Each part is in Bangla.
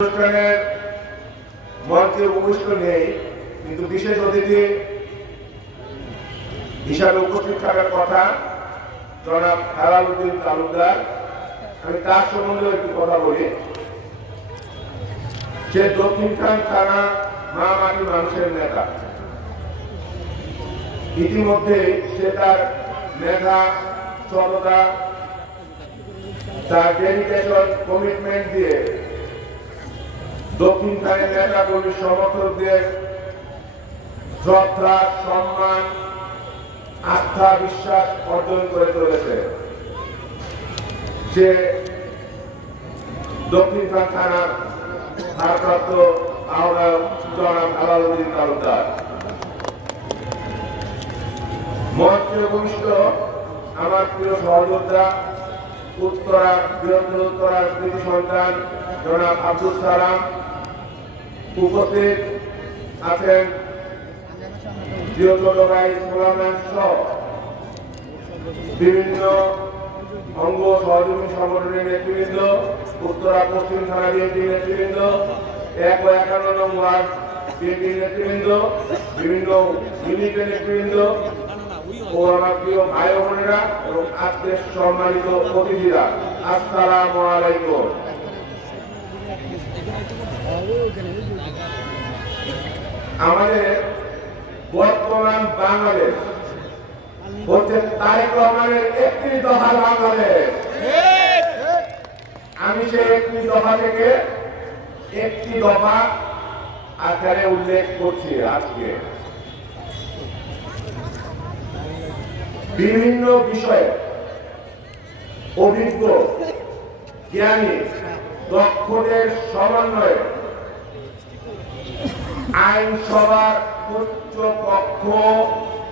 অনুষ্ঠানের মঞ্চে উপবিষ্ট নেই, কিন্তু বিশেষ অতিথি হিসাবে উপস্থিত থাকার কথা জনাব হেলাল তালুকদার। আমি তার সম্বন্ধে একটু কথা বলি। সে দক্ষিণখান থানা মা মাটি মানুষের নেতা। ইতিমধ্যে সে তার মেধা সততা, তার ডেডিকেশন কমিটমেন্ট দিয়ে দক্ষিণখানের নেতা কর্মী সমর্থকদের শ্রদ্ধা সম্মান, আস্থা, বিশ্বাস অর্জন করে চলেছে। সে দক্ষিণখান থানার ভারপ্রাপ্ত আহ্বায়ক জনাব আলাউদ্দিন তালুকদার। মঞ্চে ভূমিষ্ঠ আমার প্রিয় সহযোদ্ধা, উত্তরা, বৃহত্তর উত্তরার কৃতি সন্তান, জনাব আব্দুল সালাম উপস্থিত আছেন বিভিন্ন অঙ্গ সহযোগী সংগঠনের নেতৃবৃন্দ, উত্তরা পশ্চিম থানা বিএনপি নেতৃবৃন্দ, এক ও একান্ন নং ওয়ার্ড বিএনপি নেতৃবৃন্দ, বিভিন্ন ইউনিটের নেতৃবৃন্দ ও আমার প্রিয় ভাই বোনেরা এবং আজকের সম্মানিত অতিথিরা। আসসালামু আলাইকুম। আমাদের বর্তমান বাংলাদেশ। হচ্ছে তারেক রহমানের একটি দফা বাংলাদেশ। আমি সেই একটি দফা থেকে একটি দফা আকারে উল্লেখ করছি আজকে। বিভিন্ন বিষয়ে অভিজ্ঞ, জ্ঞানী, দক্ষদের সমন্বয়ে আইনসভার উচ্চ কক্ষ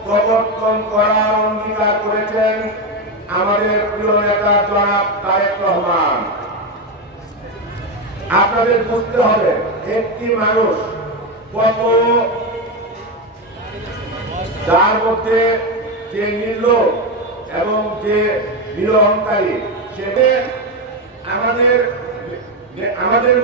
প্রবর্তন করার অঙ্গীকার করেছেন আমাদের প্রিয় নেতা জনাব তারেক রহমান। আপনাদের বুঝতে হবে, একটি মানুষ কত যার মধ্যে যে নির্লোভ এবং যে নিরহংকারী, সেটা আমাদের আমাদের